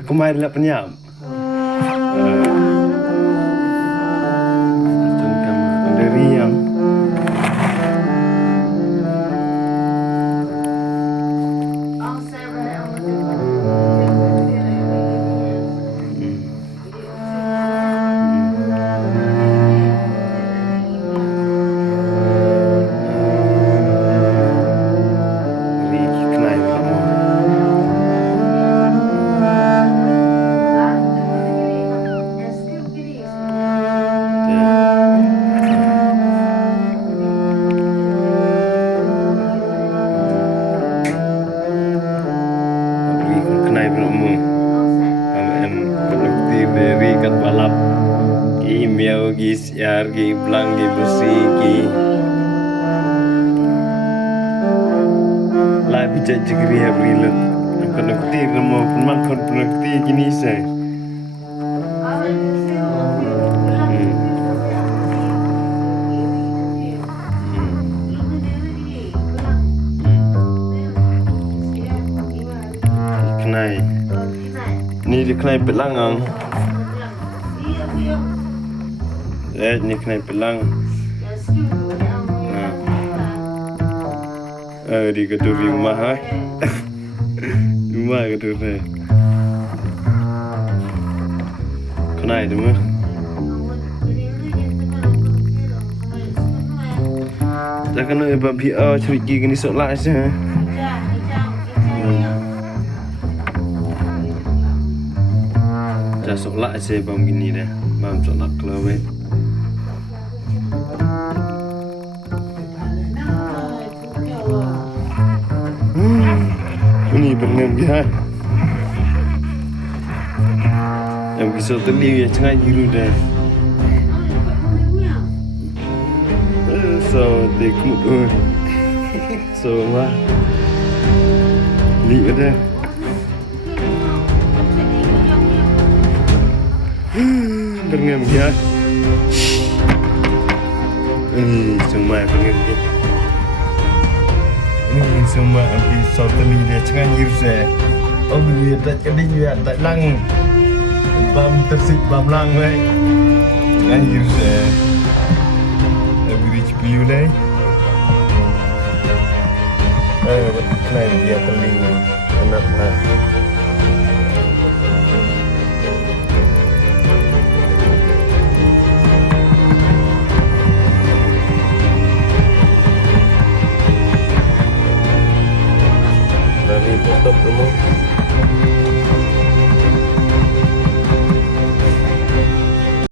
kemarin lah penyap. Tengkam dari yang khnai berumur. Em penukti dari kat balap. Ki miaw ki siar ki blang ki bersih ki. Lai bijak jegri habri lut. Penukti rumah peman kon penukti kini saya. Khnai. Ni dia khnai belang ang. Ni khnai belang. Di kedua rumah hai. Rumah kedua ni. Khnai tu mah. Tak kena ebab biar cerita gini sok lah saja. Sok lak saya bam gini dah. Bam sok lak keluar weh. Ini bengam dia. Yang bisa teli yang cengai jiru dah. So tekut tu. So mah. Li dah. Bengam dia. Ini semua bengam dia. Ini semua abis sauteli dia cengan jirse. Oh dia tak keding dia tak lang. Bam tersik bam lang wei. Cengan jirse. Abis piu leh. Betul dia teli. Kenapa?